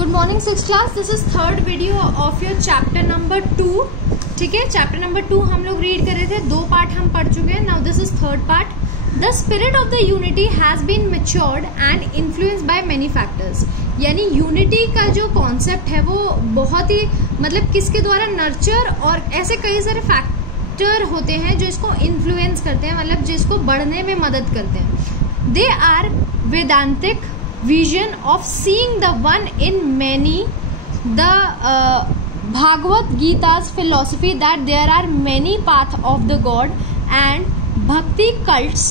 Good morning six class, this is third video of your chapter number 2। ठीक है, chapter number 2 हम लोग read कर रहे थे, 2 पार्ट हम पढ़ चुके हैं। Now this is third part. The spirit of the unity has been matured and influenced by many factors. यानी यूनिटी का जो कॉन्सेप्ट है वो बहुत ही मतलब किसके द्वारा नर्चर और ऐसे कई सारे फैक्टर होते हैं जो इसको इन्फ्लुएंस करते हैं, मतलब जिसको बढ़ने में मदद करते हैं। They are Vedantic vision of seeing the one in many, the Bhagavad Gita's philosophy that there are many paths of the God, and Bhakti cults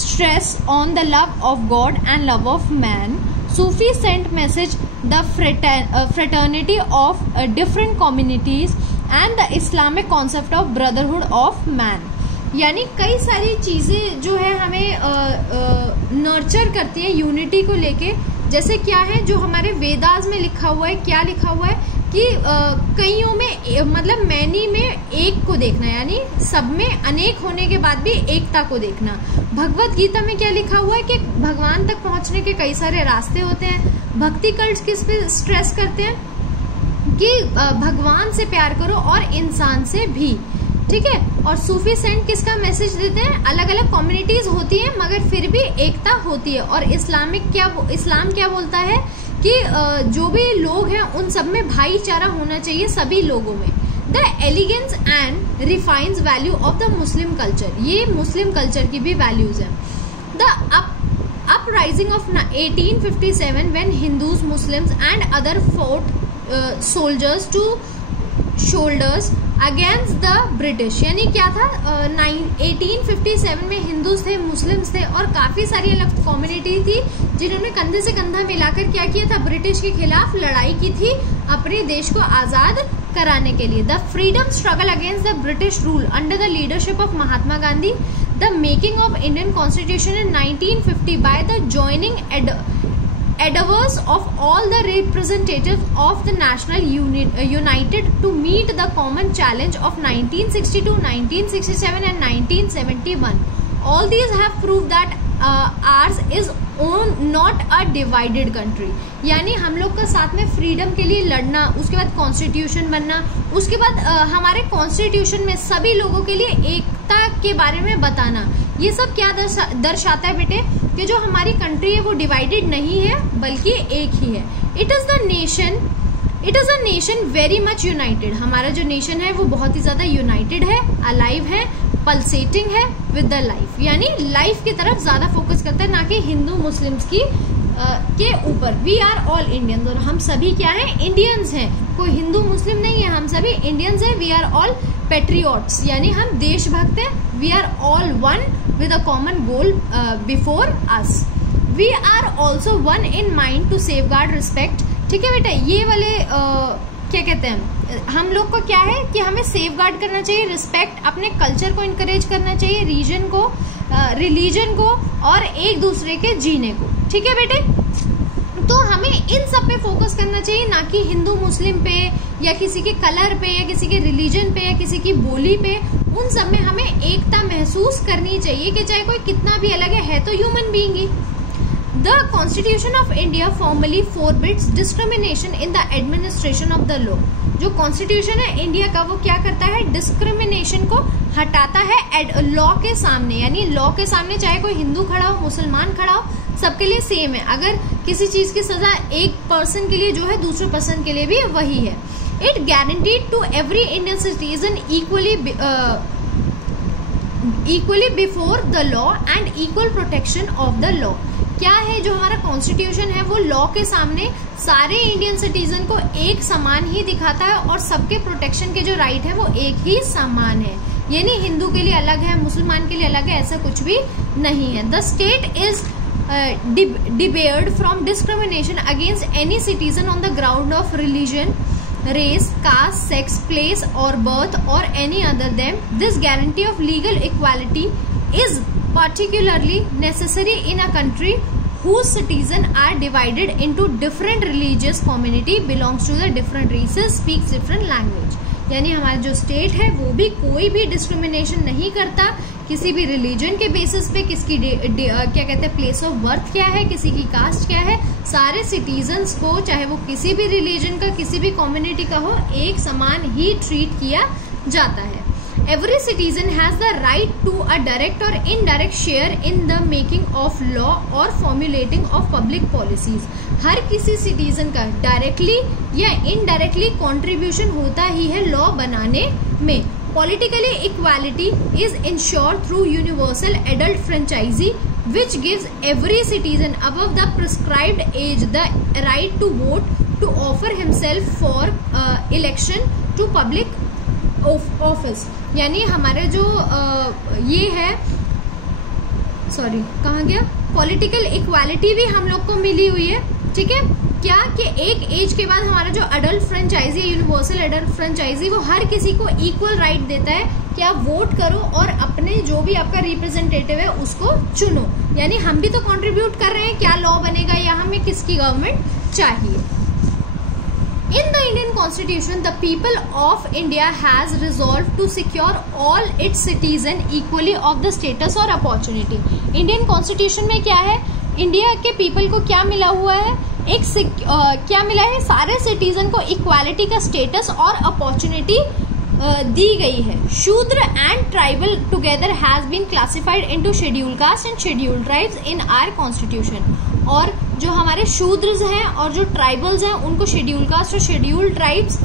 stress on the love of God and love of man. Sufi sent message the fraternity of different communities and the Islamic concept of brotherhood of man. यानी कई सारी चीजें जो है हमें nurture करती है unity को लेके। जैसे क्या है जो हमारे वेदास में लिखा हुआ है, क्या लिखा हुआ है कि कईयों में मतलब मैनी में एक को देखना, यानी सब में अनेक होने के बाद भी एकता को देखना। भगवत गीता में क्या लिखा हुआ है कि भगवान तक पहुंचने के कई सारे रास्ते होते हैं। भक्ति कल्ट्स किस पे स्ट्रेस करते हैं कि भगवान से प्यार करो और इंसान से भी। ठीक है, और सूफी सेंट किसका मैसेज देते हैं? अलग अलग कम्युनिटीज होती हैं मगर फिर भी एकता होती है। और इस्लाम क्या बोलता है कि जो भी लोग हैं उन सब में भाईचारा होना चाहिए सभी लोगों में। The elegance and refines value of the Muslim culture, ये मुस्लिम कल्चर की भी वैल्यूज है। The uprising of 1857 when Hindus, Muslims and other fought soldiers to shoulders against the British. यानी क्या था 1857 में हिंदूज थे, मुस्लिम्स थे और काफी सारी अलग कम्युनिटी थी जिन्होंने कंधे से कंधा मिलाकर क्या किया था, ब्रिटिश के खिलाफ लड़ाई की थी अपने देश को आजाद कराने के लिए। The freedom struggle against the British rule under the leadership of Mahatma Gandhi. The making of Indian constitution in 1950 by the joining endeavors of all the representatives of the national united to meet the common challenge of 1962, 1967 and 1971. All these have proved that ours is not a divided country। यानी हम लोग का साथ में freedom के लिए लड़ना, उसके बाद कॉन्स्टिट्यूशन बनना, उसके बाद हमारे कॉन्स्टिट्यूशन में सभी लोगों के लिए एकता के बारे में बताना, ये सब क्या दर्शाता है बेटे कि जो हमारी कंट्री है वो डिवाइडेड नहीं है बल्कि एक ही है। It is a nation very much United. हमारा जो नेशन है वो बहुत ही ज्यादा यूनाइटेड है, अलाइव है, पल्सेटिंग है विद द लाइफ। यानी लाइफ की तरफ ज्यादा फोकस करता है, ना कि हिंदू मुस्लिम्स की के ऊपर। वी आर ऑल इंडियंस, और हम सभी क्या हैं? इंडियंस हैं। कोई हिंदू मुस्लिम नहीं है, हम सभी इंडियंस हैं। वी आर ऑल पेट्रियोट्स, यानी हम देशभक्त हैं। We are all one with a common goal before us. We are also one in mind to safeguard respect। ठीक है बेटा, ये वाले क्या कहते हैं, हम लोग को क्या है कि हमें सेफगार्ड करना चाहिए, रिस्पेक्ट, अपने कल्चर को इनकरेज करना चाहिए, रीजन को, रिलीजन को और एक दूसरे के जीने को। ठीक है बेटे, तो हमें इन सब पे फोकस करना चाहिए, ना कि हिंदू मुस्लिम पे या किसी के कलर पे या किसी के रिलीजन पे या किसी की बोली पे। उन सब में हमें एकता महसूस करनी चाहिए कि चाहे कोई कितना भी अलग है तो ह्यूमन बीइंग ही। The constitution of India formally forbids discrimination in the administration of the law. जो कॉन्स्टिट्यूशन है इंडिया का वो क्या करता है? डिस्क्रिमिनेशन को हटाता है लॉ के सामने। यानी लॉ के सामने चाहे कोई हिंदू खड़ा हो, मुसलमान खड़ा हो, सबके लिए सेम है। अगर किसी चीज की सजा एक पर्सन के लिए जो है दूसरे पर्सन के लिए भी वही है। It guaranteed to every Indian citizen equally before the law and equal protection of the law. क्या है जो हमारा कॉन्स्टिट्यूशन है वो लॉ के सामने सारे इंडियन सिटीजन को एक समान ही दिखाता है और सबके प्रोटेक्शन के जो राइट है वो एक ही समान है। यानी हिंदू के लिए अलग है, मुसलमान के लिए अलग है, ऐसा कुछ भी नहीं है। The state is debarred from discrimination against any citizen on the ground of religion, race, caste, sex, place or birth or any other than. This guarantee of legal equality is particularly necessary in a country whose citizens are divided into different religious community, belongs to the different races, speaks different language। यानी हमारा जो state है वो भी कोई भी discrimination नहीं करता किसी भी रिलीजन के बेसिस पे, किसकी क्या कहते हैं प्लेस ऑफ बर्थ क्या है, किसी की कास्ट क्या है, सारे सिटीजन्स को चाहे वो किसी भी रिलीजन का, किसी भी कम्युनिटी का हो, एक समान ही ट्रीट किया जाता है। Every citizen has the right to a direct or indirect share in the making of law or formulating of public policies. हर किसी सिटीजन का डायरेक्टली या इनडायरेक्टली कंट्रीब्यूशन होता ही है लॉ बनाने में। Politically equality is ensured through universal adult franchise, which gives every citizen above the prescribed age the right to vote to offer himself for election to public office. यानी हमारे जो ये है, sorry कहाँ गया, पॉलिटिकल इक्वालिटी भी हम लोग को मिली हुई है, ठीक है। क्या कि एक एज के बाद हमारा जो adult franchise, universal adult franchise, वो हर किसी को इक्वल राइट देता है कि आप वोट करो और अपने जो भी आपका रिप्रेजेंटेटिव है उसको चुनो। यानी हम भी तो कंट्रीब्यूट कर रहे हैं क्या लॉ बनेगा या हमें किसकी गवर्नमेंट चाहिए। In the Indian Constitution, the people of India has resolved to secure all its citizens equally of the status or opportunity. Indian Constitution में क्या है, इंडिया के पीपल को क्या मिला हुआ है, क्या मिला है, सारे सिटीजन को इक्वालिटी का स्टेटस और अपॉर्चुनिटी दी गई है। Shudra and tribal together has been classified into schedule caste and schedule tribes in our constitution. और जो हमारे शूद्र्स हैं और जो ट्राइबल्स हैं उनको शेड्यूल कास्ट और शेड्यूल ट्राइब्स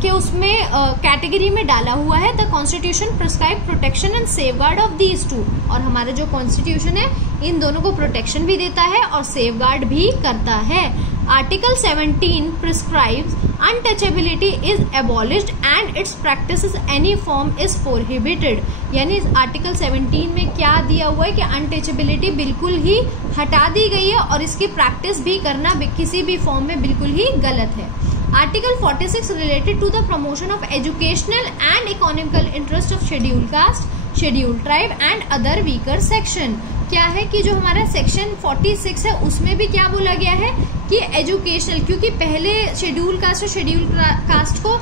के उसमें कैटेगरी में डाला हुआ है। The constitution prescribe protection and safeguard of these two. और हमारा जो कॉन्स्टिट्यूशन है इन दोनों को प्रोटेक्शन भी देता है और सेफगार्ड भी करता है। Article 17 prescribes untouchability is abolished and it's practice any form is prohibited. यानी आर्टिकल 17 में क्या दिया हुआ है कि अनटचेबिलिटी बिल्कुल ही हटा दी गई है और इसकी प्रैक्टिस भी करना किसी भी फॉर्म में बिल्कुल ही गलत है। Article 46 related to the promotion of educational and economical interest of schedule caste, schedule tribe and other weaker section. क्या है कि जो हमारा सेक्शन 46 है उसमें भी क्या बोला गया है कि एजुकेशनल, क्योंकि पहले शेड्यूल कास्ट और शेड्यूल कास्ट को,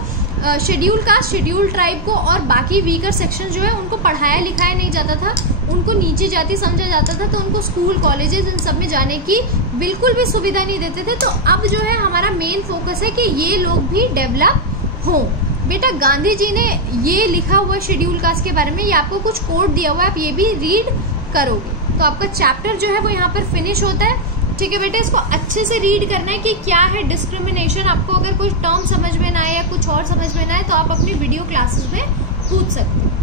शेड्यूल कास्ट, शेड्यूल ट्राइब को और बाकी वीकर सेक्शन जो है उनको पढ़ाया लिखाया नहीं जाता था, उनको नीची जाति समझा जाता था, तो उनको स्कूल कॉलेजेस इन सब में जाने की बिल्कुल भी सुविधा नहीं देते थे। तो अब जो है हमारा मेन फोकस है कि ये लोग भी डेवलप हों। बेटा गांधी जी ने ये लिखा हुआ शेड्यूल कास्ट के बारे में, ये आपको कुछ कोड दिया हुआ है, आप ये भी रीड करोगे तो आपका चैप्टर जो है वो यहाँ पर फिनिश होता है। ठीक है बेटा, इसको अच्छे से रीड करना है कि क्या है डिस्क्रिमिनेशन। आपको अगर कोई टर्म समझ में ना आए या कुछ और समझ में ना आए तो आप अपनी वीडियो क्लासेस में पूछ सकते हो।